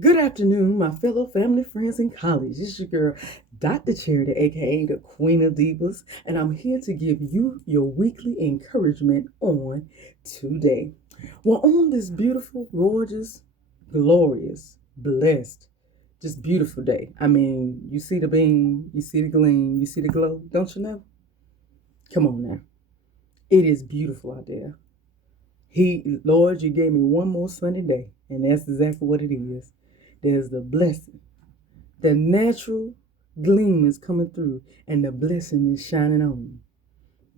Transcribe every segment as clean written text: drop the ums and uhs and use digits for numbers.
Good afternoon, my fellow family, friends, and colleagues. It's your girl, Dr. Charity, aka the Queen of Divas, and I'm here to give you your weekly encouragement on today. Well, on this beautiful, gorgeous, glorious, blessed, just beautiful day. I mean, you see the beam, you see the gleam, you see the glow, don't you know? Come on now. It is beautiful out there. Lord, you gave me one more sunny day, and that's exactly what it is. There's the blessing. The natural gleam is coming through, and the blessing is shining on me.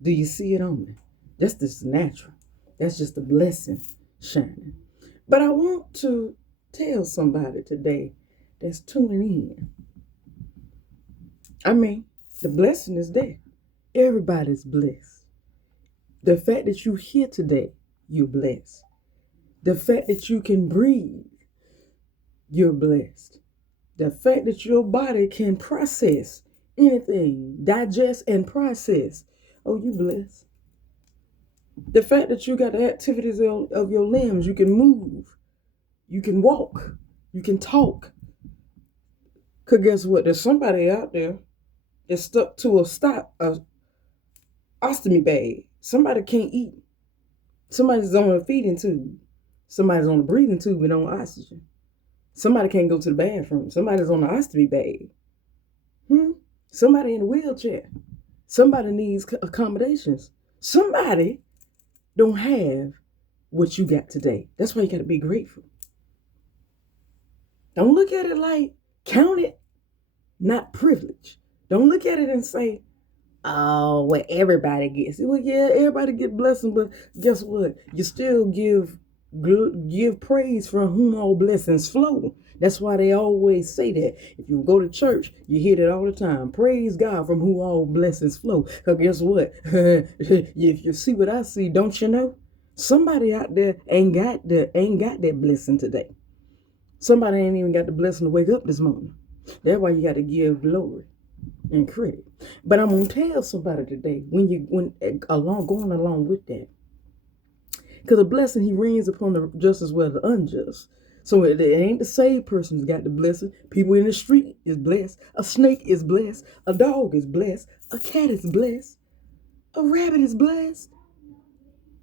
Do you see it on me? That's just natural. That's just the blessing shining. But I want to tell somebody today that's tuning in. I mean, the blessing is there. Everybody's blessed. The fact that you're here today, you're blessed. The fact that you can breathe, you're blessed. The fact that your body can process anything, digest and process, oh, you blessed. The fact that you got the activities of your limbs, you can move, you can walk, you can talk. Because guess what? There's somebody out there that's stuck to a ostomy bag. Somebody can't eat. Somebody's on a feeding tube. Somebody's on a breathing tube and on oxygen. Somebody can't go to the bathroom. Somebody's on the ostomy bag. Somebody in a wheelchair. Somebody needs accommodations. Somebody don't have what you got today. That's why you got to be grateful. Don't look at it like count it, not privilege. Don't look at it and say, oh, well, everybody gets it. Well, yeah, everybody get blessing, but guess what? You still give praise from whom all blessings flow. That's why they always say that. If you go to church, you hear that all the time. Praise God from whom all blessings flow. Because guess what? If you see what I see, don't you know? Somebody out there ain't got that blessing today. Somebody ain't even got the blessing to wake up this morning. That's why you got to give glory and credit. But I'm gonna tell somebody today when going along with that, because a blessing he rains upon the just as well as the unjust. So it ain't the saved person who's got the blessing. People in the street is blessed. A snake is blessed. A dog is blessed. A cat is blessed. A rabbit is blessed.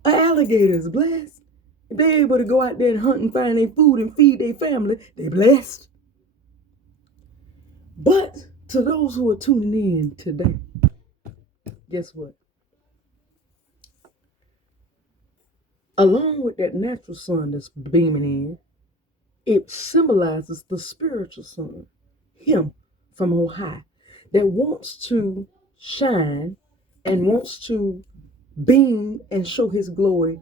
An alligator is blessed. If they're able to go out there and hunt and find their food and feed their family, they're blessed. But to those who are tuning in today, guess what? Along with that natural sun that's beaming in, it symbolizes the spiritual sun, Him from on high, that wants to shine and wants to beam and show His glory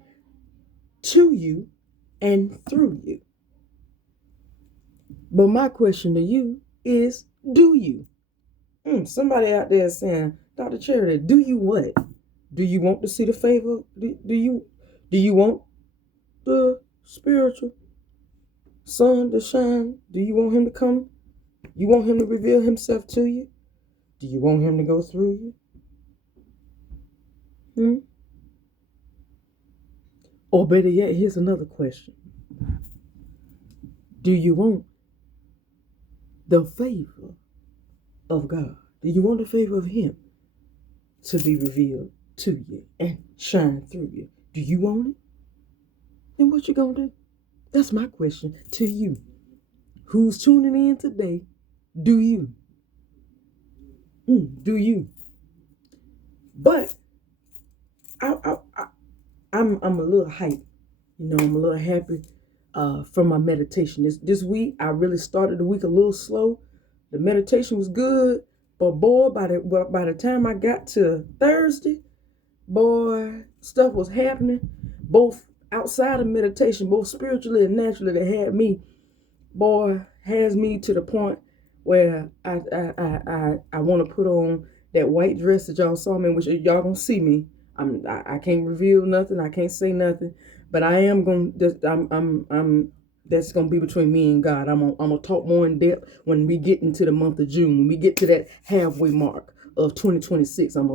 to you and through you. But my question to you is, do you? Somebody out there is saying, Dr. Charity, do you what? Do you want to see the favor? Do you want the spiritual sun to shine? Do you want Him to come? You want Him to reveal Himself to you? Do you want Him to go through you? Or better yet, here's another question. Do you want the favor of God? Do you want the favor of Him to be revealed to you and shine through you? Do you want it? Then what you gonna do? That's my question to you. Who's tuning in today? Do you? Do you? But I'm a little hyped. I'm a little happy from my meditation. This week, I really started the week a little slow. The meditation was good, but boy, by the time I got to Thursday, boy, stuff was happening, both outside of meditation, both spiritually and naturally, that had me, boy, has me to the point where I want to put on that white dress that y'all saw me in, which y'all gonna see me. I can't reveal nothing. I can't say nothing, but I am gonna. I'm. That's gonna be between me and God. I'm gonna talk more in depth when we get into the month of June. When we get to that halfway mark of 2026, I'm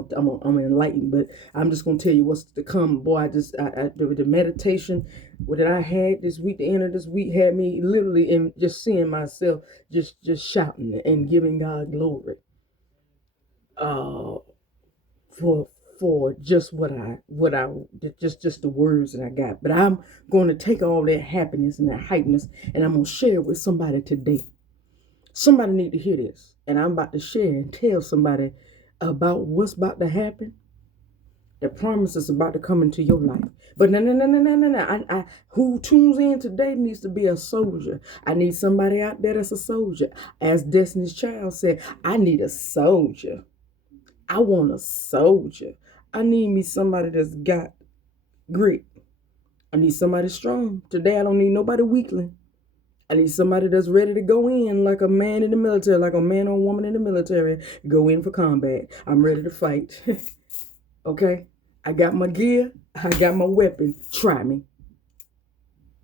enlightened. But I'm just gonna tell you what's to come, boy. The meditation what did I had this week, the end of this week had me literally in just seeing myself just shouting and giving God glory. Uh for just what I just the words that I got. But I'm going to take all that happiness and that hypeness and I'm gonna share it with somebody today. Somebody need to hear this. And I'm about to share and tell somebody about what's about to happen. The promise is about to come into your life. But no. Who tunes in today needs to be a soldier. I need somebody out there that's a soldier. As Destiny's Child said, I need a soldier. I want a soldier. I need me somebody that's got grit. I need somebody strong. Today I don't need nobody weakling. I need somebody that's ready to go in like a man in the military, like a man or woman in the military. Go in for combat. I'm ready to fight. Okay? I got my gear. I got my weapon. Try me.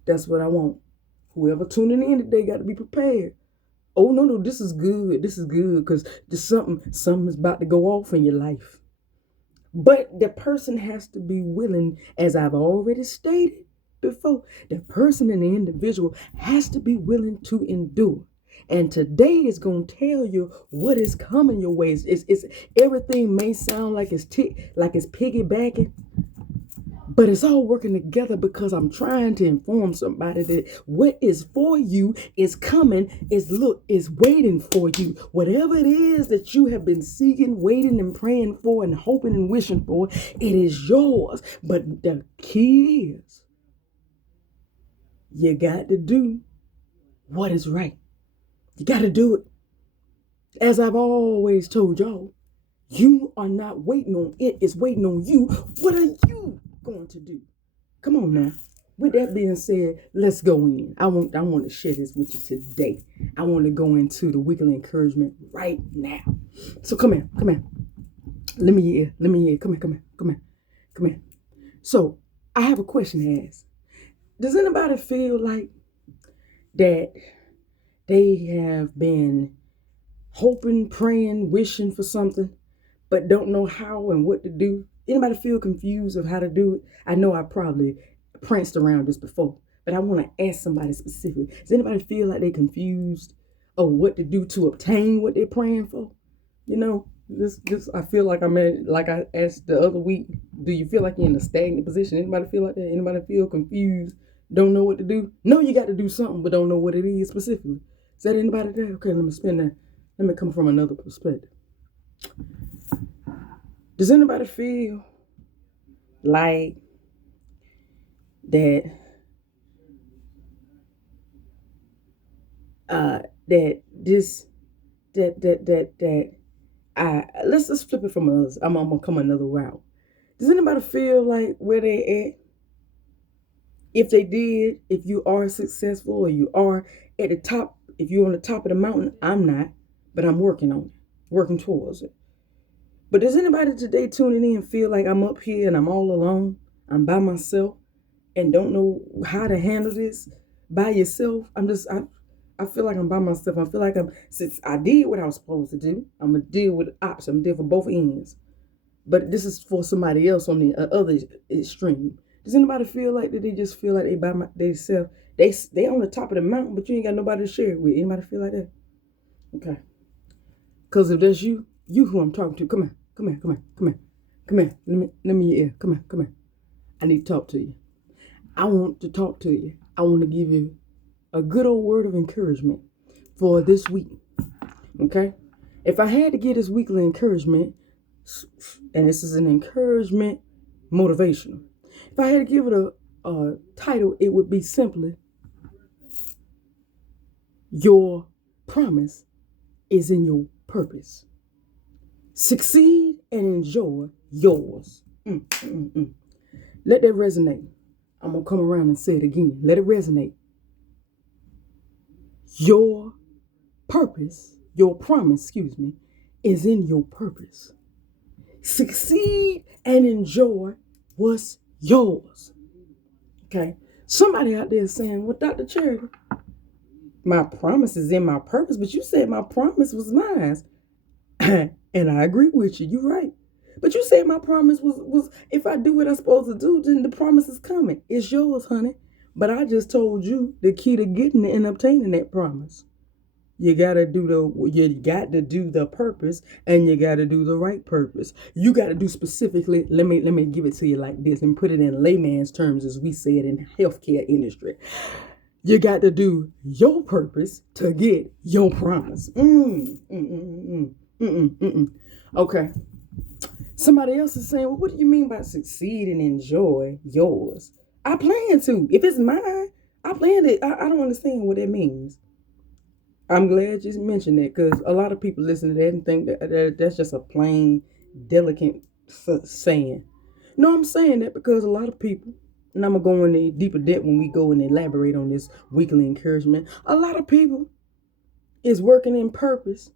That's what I want. Whoever tuning in today got to be prepared. Oh, no, this is good. This is good because there's something is about to go off in your life. But the person has to be willing, as I've already stated before, the person and the individual has to be willing to endure. And today is going to tell you what is coming your way. It's everything may sound like it's piggybacking, but it's all working together because I'm trying to inform somebody that what is for you is coming, is waiting for you. Whatever it is that you have been seeking, waiting and praying for and hoping and wishing for, it is yours. But the key is you got to do what is right. You got to do it. As I've always told y'all, you are not waiting on it. It's waiting on you. What are you going to do? Come on now. With that being said, let's go in. I want to share this with you today. I want to go into the weekly encouragement right now. So come here. Let me hear. Come here. So I have a question to ask. Does anybody feel like that they have been hoping, praying, wishing for something, but don't know how and what to do? Anybody feel confused of how to do it? I know I probably pranced around this before, but I want to ask somebody specifically. Does anybody feel like they're confused of what to do to obtain what they're praying for? You know, this I feel like I'm at, like I asked the other week, do you feel like you're in a stagnant position? Anybody feel like that? Anybody feel confused? Don't know what to do? No, you got to do something, but don't know what it is specifically. Is that anybody there? Okay, let me spin that. Let me come from another perspective. Does anybody feel like that let's just flip it from others. I'm gonna come another route. Does anybody feel like where they at? If they did, if you are successful or you are at the top, if you're on the top of the mountain, I'm not, but I'm working on it, working towards it. But does anybody today tuning in feel like I'm up here and I'm all alone? I'm by myself and don't know how to handle this by yourself? I feel like I'm by myself. I feel like since I did what I was supposed to do, I'm going to deal with the opposite. I'm going to deal for both ends. But this is for somebody else on the other extreme. Does anybody feel like that they just feel like they by themselves? They on the top of the mountain, but you ain't got nobody to share it with. Anybody feel like that? Okay. Because if that's you who I'm talking to, come here. Let me hear. Come here. I need to talk to you. I want to talk to you. I want to give you a good old word of encouragement for this week. Okay? If I had to give this weekly encouragement, and this is an encouragement motivational. If I had to give it a title, it would be simply, Your Promise is in Your Purpose. Succeed and enjoy yours. Let that resonate. I'm going to come around and say it again. Let it resonate. Your purpose, your promise, is in your purpose. Succeed and enjoy what's yours. Okay? Somebody out there is saying, well, Dr. Charity, my promise is in my purpose, but you said my promise was mine. And I agree with you. You're right. But you said my promise was if I do what I'm supposed to do, then the promise is coming. It's yours, honey. But I just told you the key to getting and obtaining that promise. You gotta do the purpose, and you gotta do the right purpose. You gotta do specifically. Let me give it to you like this and put it in layman's terms, as we say it in healthcare industry. You got to do your purpose to get your promise. Okay. Somebody else is saying, well, what do you mean by succeed and enjoy yours? I plan to. If it's mine, I planned it. I don't understand what that means. I'm glad you mentioned that, because a lot of people listen to that and think that's just a plain, delicate saying. No, I'm saying that because a lot of people, and I'm going to go into deeper depth when we go and elaborate on this weekly encouragement. A lot of people is working in purpose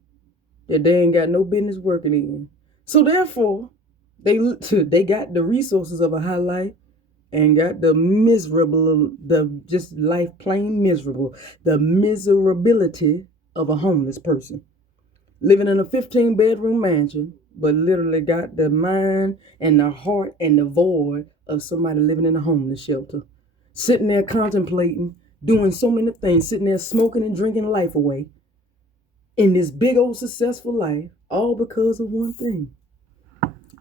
that they ain't got no business working in. So therefore, they got the resources of a high life and got the just life plain miserable, the miserability of a homeless person living in a 15-bedroom mansion, but literally got the mind and the heart and the void of somebody living in a homeless shelter, sitting there contemplating, doing so many things, sitting there smoking and drinking life away in this big old successful life, all because of one thing.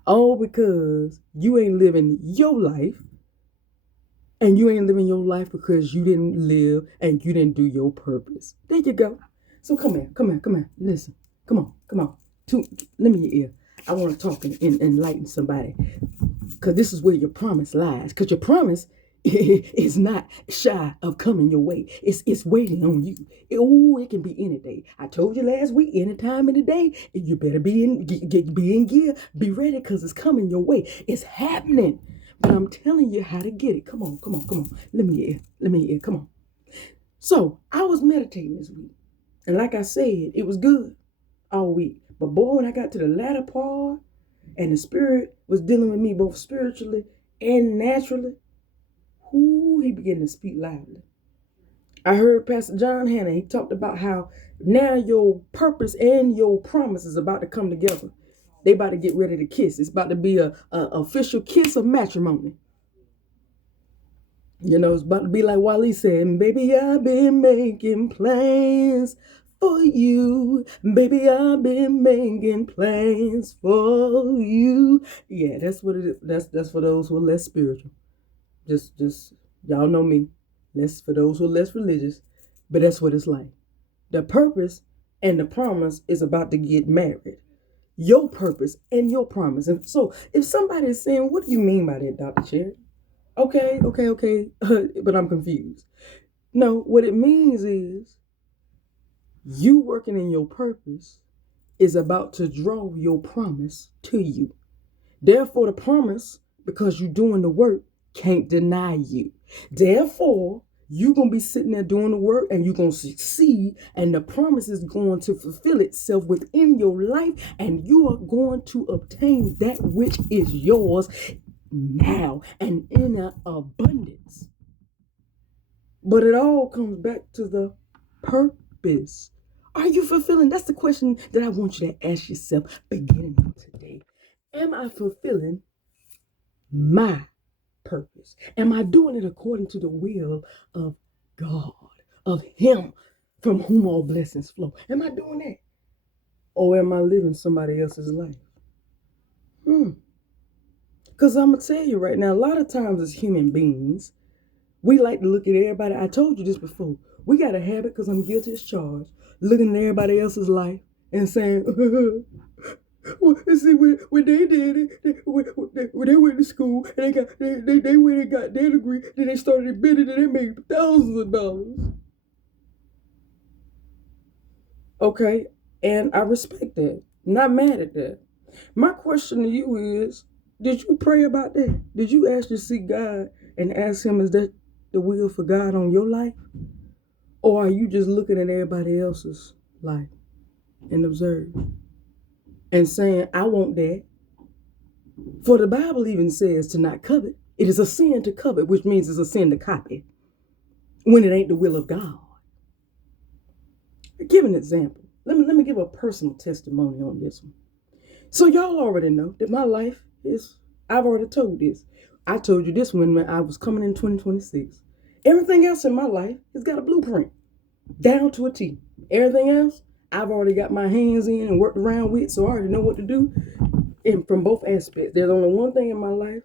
All because you ain't living your life, and you ain't living your life because you didn't live and you didn't do your purpose. There you go. So come here. Listen. Come on. Lend me your ear. I want to talk and enlighten somebody. Because this is where your promise lies. Because your promise is not shy of coming your way. It's waiting on you. It can be any day. I told you last week, any time in the day, you better be in gear. Be ready, because it's coming your way. It's happening. But I'm telling you how to get it. Come on. Let me hear. Come on. So I was meditating this week. And like I said, it was good all week. But boy, when I got to the latter part and the Spirit was dealing with me both spiritually and naturally, he began to speak loudly. I heard Pastor John Hanna. He talked about how now your purpose and your promise is about to come together. They about to get ready to kiss. It's about to be a official kiss of matrimony. You know, it's about to be like Wally said, baby, I've been making plans for you. Baby, I've been making plans for you. Yeah, that's what it is. That's for those who are less spiritual. Just y'all know me. Less for those who are less religious. But that's what it's like. The purpose and the promise is about to get married. Your purpose and your promise. And so if somebody is saying, what do you mean by that, Dr. Cherry? Okay, but I'm confused. No, what it means is you working in your purpose is about to draw your promise to you. Therefore, the promise, because you're doing the work, can't deny you. Therefore, you're going to be sitting there doing the work and you're going to succeed, and the promise is going to fulfill itself within your life, and you are going to obtain that which is yours now and in an abundance. But it all comes back to the purpose. Are you fulfilling? That's the question that I want you to ask yourself beginning of today. Am I fulfilling my purpose? Am I doing it according to the will of God, of Him from whom all blessings flow? Am I doing that? Or am I living somebody else's life? Because I'm going to tell you right now, a lot of times as human beings, we like to look at everybody. I told you this before. We got a habit, because I'm guilty as charged, looking at everybody else's life and saying, well, see, when they did it, when they went to school and they went and got their degree, then they started bidding and they made thousands of dollars. Okay, and I respect that. Not mad at that. My question to you is, did you pray about that? Did you actually seek God and ask Him, is that the will for God on your life? Or are you just looking at everybody else's life and observe and saying, I want that? For the Bible even says to not covet. It is a sin to covet, which means it's a sin to copy when it ain't the will of God. I'll give an example. Let me give a personal testimony on this one. So y'all already know that my life is, I've already told this. I told you this when I was coming in 2026. Everything else in my life has got a blueprint, down to a T. Everything else, I've already got my hands in and worked around with, so I already know what to do. And from both aspects, there's only one thing in my life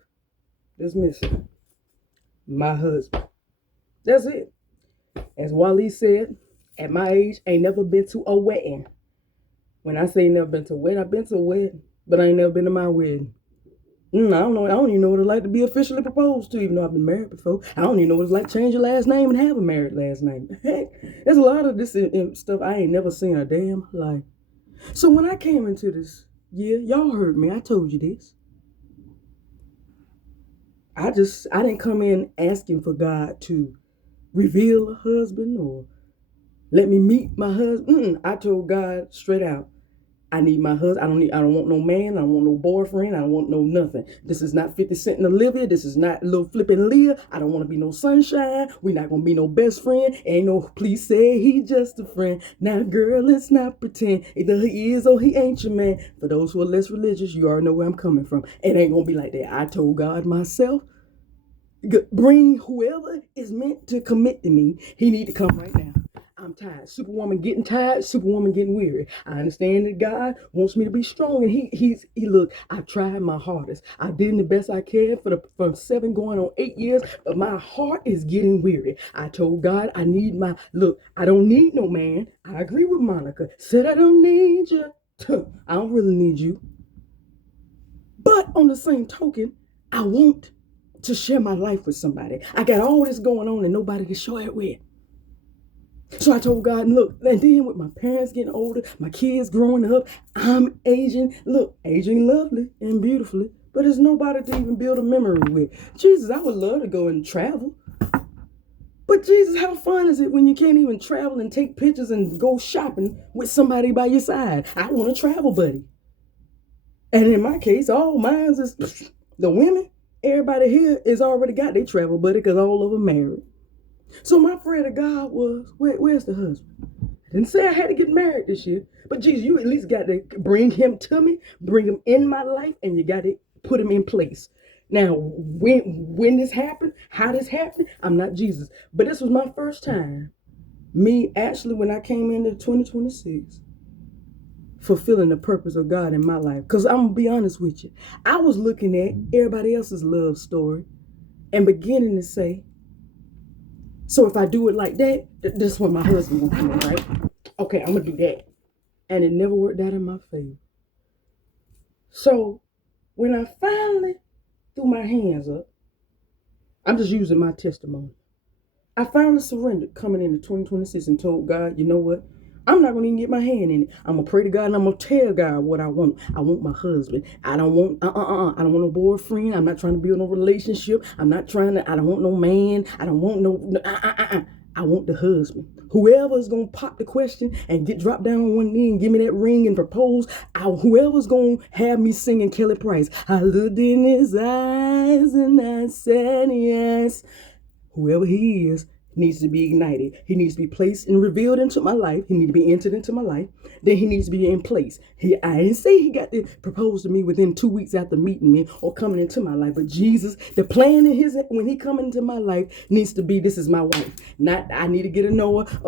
that's missing: my husband. That's it. As Wally said, at my age, ain't never been to a wedding. When I say never been to a wedding, I've been to a wedding, but I ain't never been to my wedding. I don't know. I don't even know what it's like to be officially proposed to, even though I've been married before. I don't even know what it's like to change your last name and have a married last name. Heck, there's a lot of this stuff I ain't never seen a damn life. So when I came into this year, y'all heard me. I told you this. I didn't come in asking for God to reveal a husband or let me meet my husband. I told God straight out, I need my husband. I don't want no man. I don't want no boyfriend. I don't want no nothing. This is not 50 Cent and Olivia. This is not little flipping Leah. I don't want to be no sunshine. We're not going to be no best friend. Ain't no, please say he just a friend. Now, girl, let's not pretend. Either he is or he ain't your man. For those who are less religious, you already know where I'm coming from. It ain't going to be like that. I told God myself, bring whoever is meant to commit to me. He need to come right now. I'm tired. Superwoman getting tired. Superwoman getting weary. I understand that God wants me to be strong, and he look. I tried my hardest. I did the best I can from 7 going on 8 years, but my heart is getting weary. I told God I need my look. I don't need no man. I agree with Monica. Said I don't need you. I don't really need you. But on the same token, I want to share my life with somebody. I got all this going on and nobody to share it with. So I told God, look, and then with my parents getting older, my kids growing up, I'm aging. Look, aging lovely and beautifully, but there's nobody to even build a memory with. Jesus, I would love to go and travel. But Jesus, how fun is it when you can't even travel and take pictures and go shopping with somebody by your side? I want a travel buddy. And in my case, all mine is the women. Everybody here is already got their travel buddy because all of them married. So my prayer to God was, where's the husband? I didn't say I had to get married this year, but Jesus, you at least got to bring him to me, bring him in my life, and you got to put him in place. Now, when this happened, how this happened, I'm not Jesus. But this was my first time, me actually, when I came into 2026, fulfilling the purpose of God in my life. Because I'm going to be honest with you. I was looking at everybody else's love story and beginning to say, so if I do it like that, this is when my husband will come in, right? Okay, I'm going to do that. And it never worked out in my favor. So when I finally threw my hands up, I'm just using my testimony. I finally surrendered coming into 2026 and told God, you know what? I'm not going to even get my hand in it. I'm going to pray to God and I'm going to tell God what I want. I want my husband. I don't want, I don't want no boyfriend. I'm not trying to build no relationship. I don't want no man. I don't want I want the husband. Whoever is going to pop the question and get dropped down on one knee and give me that ring and propose, whoever's going to have me singing Kelly Price, I looked in his eyes and I said yes. Whoever he is needs to be ignited. He needs to be placed and revealed into my life. He needs to be entered into my life. Then he needs to be in place. I didn't say he got to propose to me within 2 weeks after meeting me or coming into my life. But Jesus, the plan in his when he come into my life needs to be, this is my wife. Not I need to get to know her.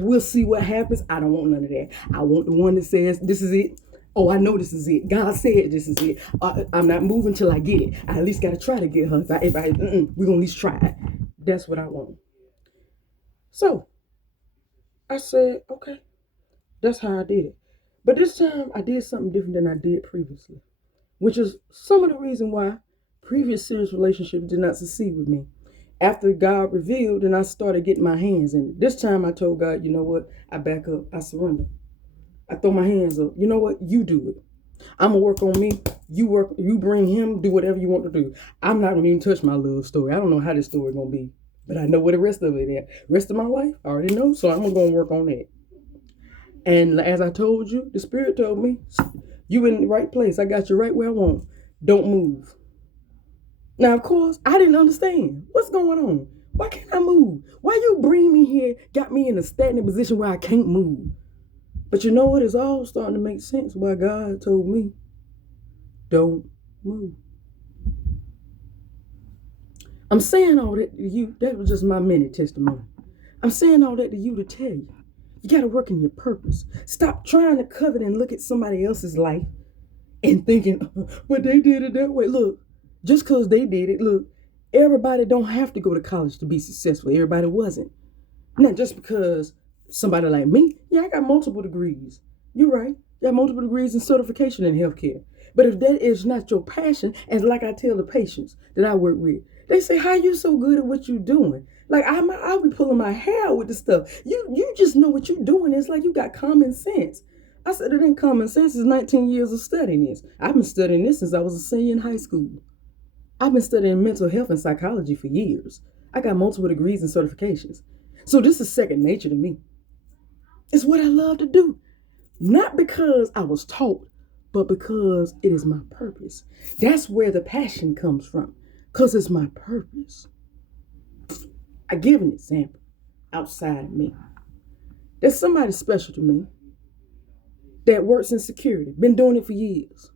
We'll see what happens. I don't want none of that. I want the one that says this is it. Oh, I know this is it. God said this is it. I'm not moving till I get it. I at least got to try to get her. We're going to at least try it. That's what I want. So I said, okay, that's how I did it. But this time I did something different than I did previously, which is some of the reason why previous serious relationships did not succeed with me. After God revealed and I started getting my hands in it. This time I told God, you know what? I back up. I surrender. I throw my hands up. You know what? You do it. I'm going to work on me. You bring him, do whatever you want to do. I'm not going to even touch my love story. I don't know how this story going to be. But I know where the rest of it is. Rest of my life, I already know. So I'm going to go and work on that. And as I told you, the Spirit told me, you in the right place. I got you right where I want. Don't move. Now, of course, I didn't understand. What's going on? Why can't I move? Why you bring me here, got me in a stagnant position where I can't move? But you know what? It's all starting to make sense why God told me, don't move. I'm saying all that to you. That was just my mini testimony. I'm saying all that to you to tell you. You got to work in your purpose. Stop trying to covet and look at somebody else's life and thinking, well, they did it that way. Look, just because they did it, look, everybody don't have to go to college to be successful. Everybody wasn't. Not just because somebody like me, yeah, I got multiple degrees. You're right. I got multiple degrees and certification in healthcare. But if that is not your passion, and like I tell the patients that I work with, they say, how you so good at what you're doing? Like I'll be pulling my hair out with this stuff. You just know what you're doing. It's like you got common sense. I said it ain't common sense. It's 19 years of studying this. I've been studying this since I was a senior in high school. I've been studying mental health and psychology for years. I got multiple degrees and certifications. So this is second nature to me. It's what I love to do. Not because I was taught, but because it is my purpose. That's where the passion comes from. Because it's my purpose. I give an example outside of me. There's somebody special to me that works in security. Been doing it for years.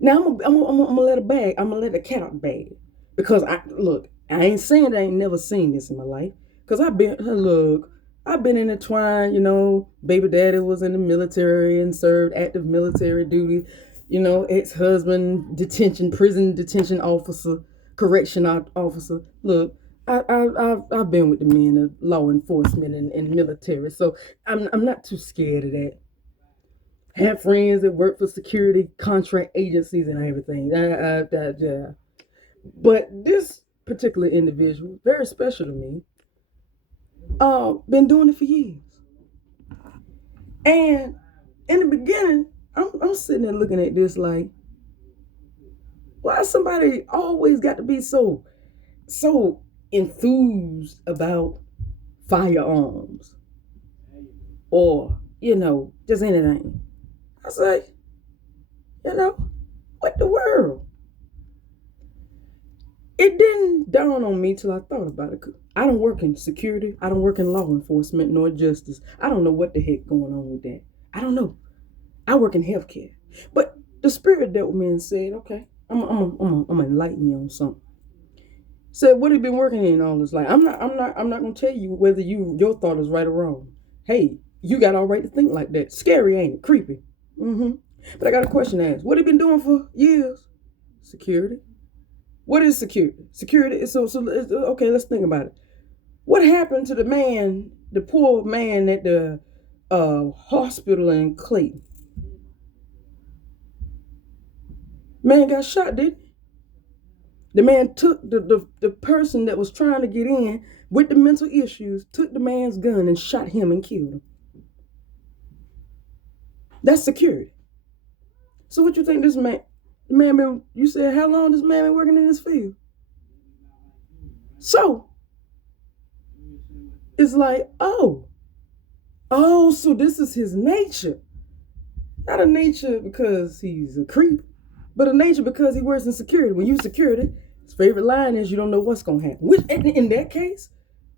Now I'm gonna let the cat out the bag. Because I ain't saying I ain't never seen this in my life. Because I've been intertwined, baby daddy was in the military and served active military duty, ex-husband, prison detention officer, correction officer. Look, I've been with the men of law enforcement and military, so I'm not too scared of that. Have friends that work for security contract agencies and everything. Yeah. But this particular individual, very special to me, been doing it for years. And in the beginning, I'm sitting there looking at this like, why somebody always got to be so enthused about firearms or, just anything. I say, what the world? It didn't dawn on me till I thought about it. I don't work in security. I don't work in law enforcement nor justice. I don't know what the heck going on with that. I don't know. I work in healthcare. But the spirit dealt with me and said, okay, I'm gonna enlighten you on something. Said, what have you been working in all this life? I'm not gonna tell you whether your thought is right or wrong. Hey, you got all right to think like that. Scary, ain't it? Creepy. But I got a question to ask. What have you been doing for years? Security. What is security? Security is okay, let's think about it. What happened to the poor man at the hospital in Clayton? Man got shot, didn't he? The man took the person that was trying to get in with the mental issues, took the man's gun and shot him and killed him. That's security. So what you think this man you said how long this man been working in this field? So it's like, so this is his nature. Not a nature because he's a creep, but a nature because he works in security. When you security, his favorite line is you don't know what's going to happen. Which, in that case,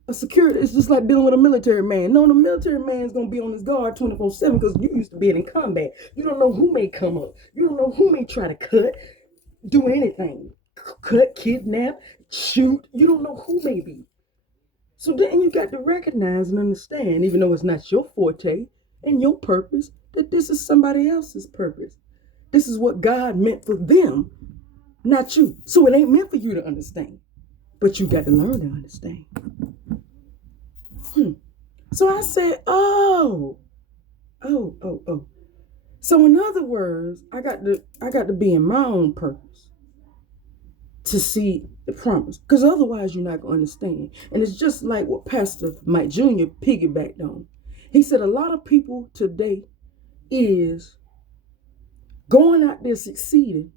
a security is just like dealing with a military man. No, the military man is going to be on his guard 24/7 because you used to be in combat. You don't know who may come up. You don't know who may try to cut, do anything. Cut, kidnap, shoot. You don't know who may be. So then you got to recognize and understand, even though it's not your forte and your purpose, that this is somebody else's purpose. This is what God meant for them, not you. So it ain't meant for you to understand, but you got to learn to understand. So I said, oh. So in other words, I got to be in my own purpose to see the promise, because otherwise you're not going to understand. And it's just like what Pastor Mike Jr. piggybacked on. He said a lot of people today is going out there succeeding,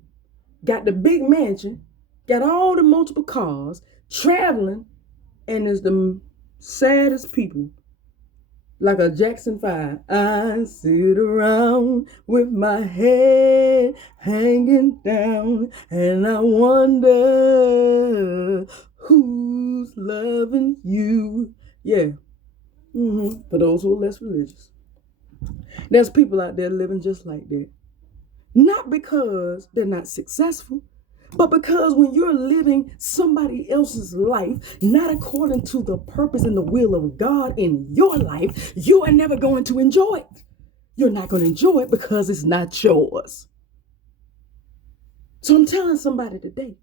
got the big mansion, got all the multiple cars, traveling, and is the saddest people. Like a Jackson 5. I sit around with my head hanging down, and I wonder who's loving you. Yeah. For those who are less religious. There's people out there living just like that. Not because they're not successful, But because when you're living somebody else's life, not according to the purpose and the will of God in your life, you are never going to enjoy it. You're not going to enjoy it because it's not yours. So I'm telling somebody today,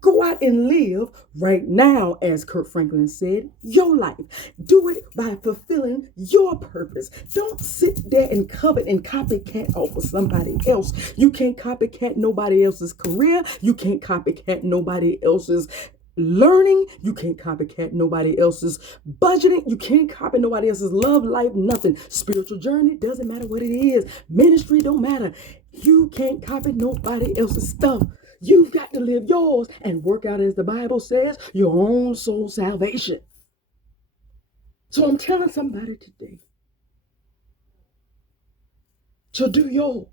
go out and live right now, as Kurt Franklin said, your life. Do it by fulfilling your purpose. Don't sit there and covet and copycat off of somebody else. You can't copycat nobody else's career. You can't copycat nobody else's learning. You can't copycat nobody else's budgeting. You can't copy nobody else's love life, nothing. Spiritual journey, doesn't matter what it is. Ministry, don't matter. You can't copy nobody else's stuff. You've got to live yours and work out, as the Bible says, your own soul salvation. So I'm telling somebody today to do yours.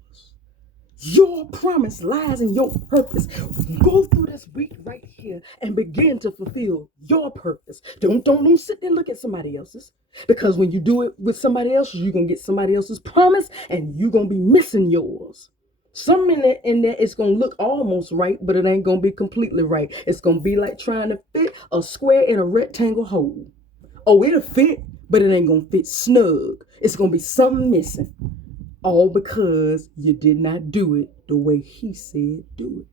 Your promise lies in your purpose. Go through this week right here and begin to fulfill your purpose. Don't sit there and look at somebody else's. Because when you do it with somebody else, you're going to get somebody else's promise and you're going to be missing yours. Some in there, it's going to look almost right, but it ain't going to be completely right. It's going to be like trying to fit a square in a rectangle hole. Oh, it'll fit, but it ain't going to fit snug. It's going to be something missing. All because you did not do it the way he said do it.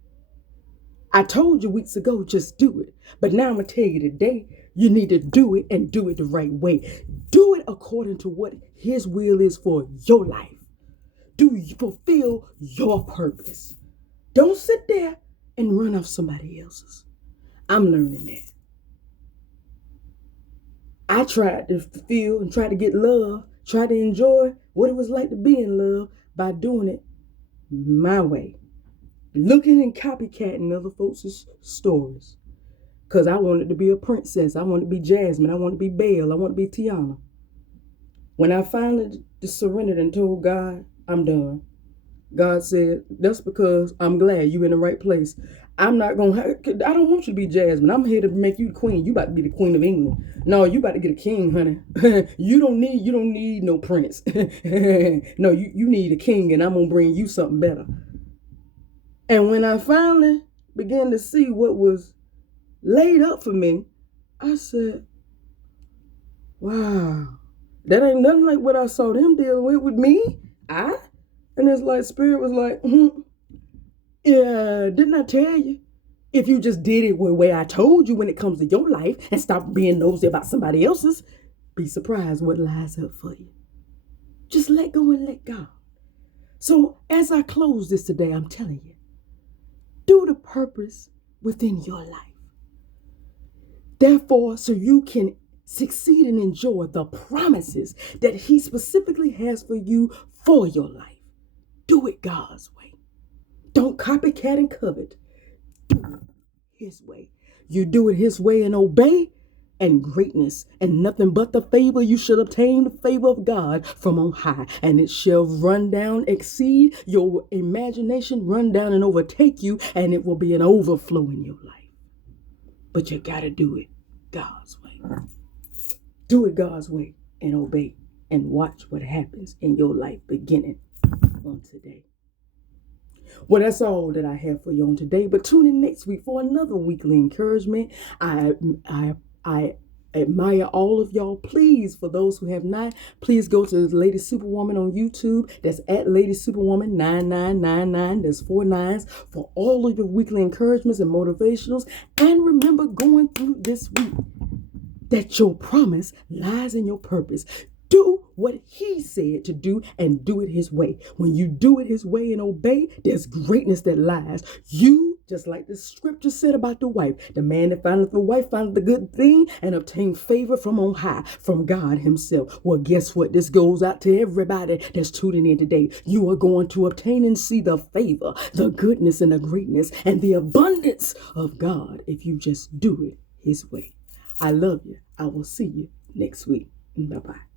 I told you weeks ago, just do it. But now I'm going to tell you today, you need to do it and do it the right way. Do it according to what his will is for your life. Do you fulfill your purpose? Don't sit there and run off somebody else's. I'm learning that. I tried to feel and try to get love, try to enjoy what it was like to be in love by doing it my way. Looking and copycatting other folks' stories. Because I wanted to be a princess. I wanted to be Jasmine. I wanted to be Belle. I wanted to be Tiana. When I finally surrendered and told God, I'm done. God said, that's because I'm glad you're in the right place. I don't want you to be Jasmine. I'm here to make you the queen. You about to be the queen of England. No, you about to get a king, honey. You don't need no prince. No, you need a king, and I'm going to bring you something better. And when I finally began to see what was laid up for me, I said, wow, that ain't nothing like what I saw them dealing with me. And it's like Spirit was like, yeah, didn't I tell you? If you just did it the way I told you when it comes to your life and stop being nosy about somebody else's, be surprised what lies up for you. Just let go and let God. So as I close this today, I'm telling you, do the purpose within your life. Therefore, so you can succeed and enjoy the promises that he specifically has for you for your life. Do it God's way. Don't copycat and covet. Do it his way. You do it his way and obey, and greatness and nothing but the favor you shall obtain, the favor of God from on high, and it shall run down, exceed your imagination, run down and overtake you, and it will be an overflow in your life. But you got to do it God's way. Do it God's way and obey, and watch what happens in your life beginning on today. Well, that's all that I have for you on today. But tune in next week for another weekly encouragement. I admire all of y'all. Please, for those who have not, please go to Lady Superwoman on YouTube. That's at Lady Superwoman 9999. There's 4 9s for all of your weekly encouragements and motivationals. And remember, going through this week, that your promise lies in your purpose. Do what he said to do and do it his way. When you do it his way and obey, there's greatness that lies. You, just like the scripture said about the wife, the man that findeth the wife findeth the good thing and obtain favor from on high, from God himself. Well, guess what? This goes out to everybody that's tuning in today. You are going to obtain and see the favor, the goodness and the greatness and the abundance of God if you just do it his way. I love you. I will see you next week. Bye-bye.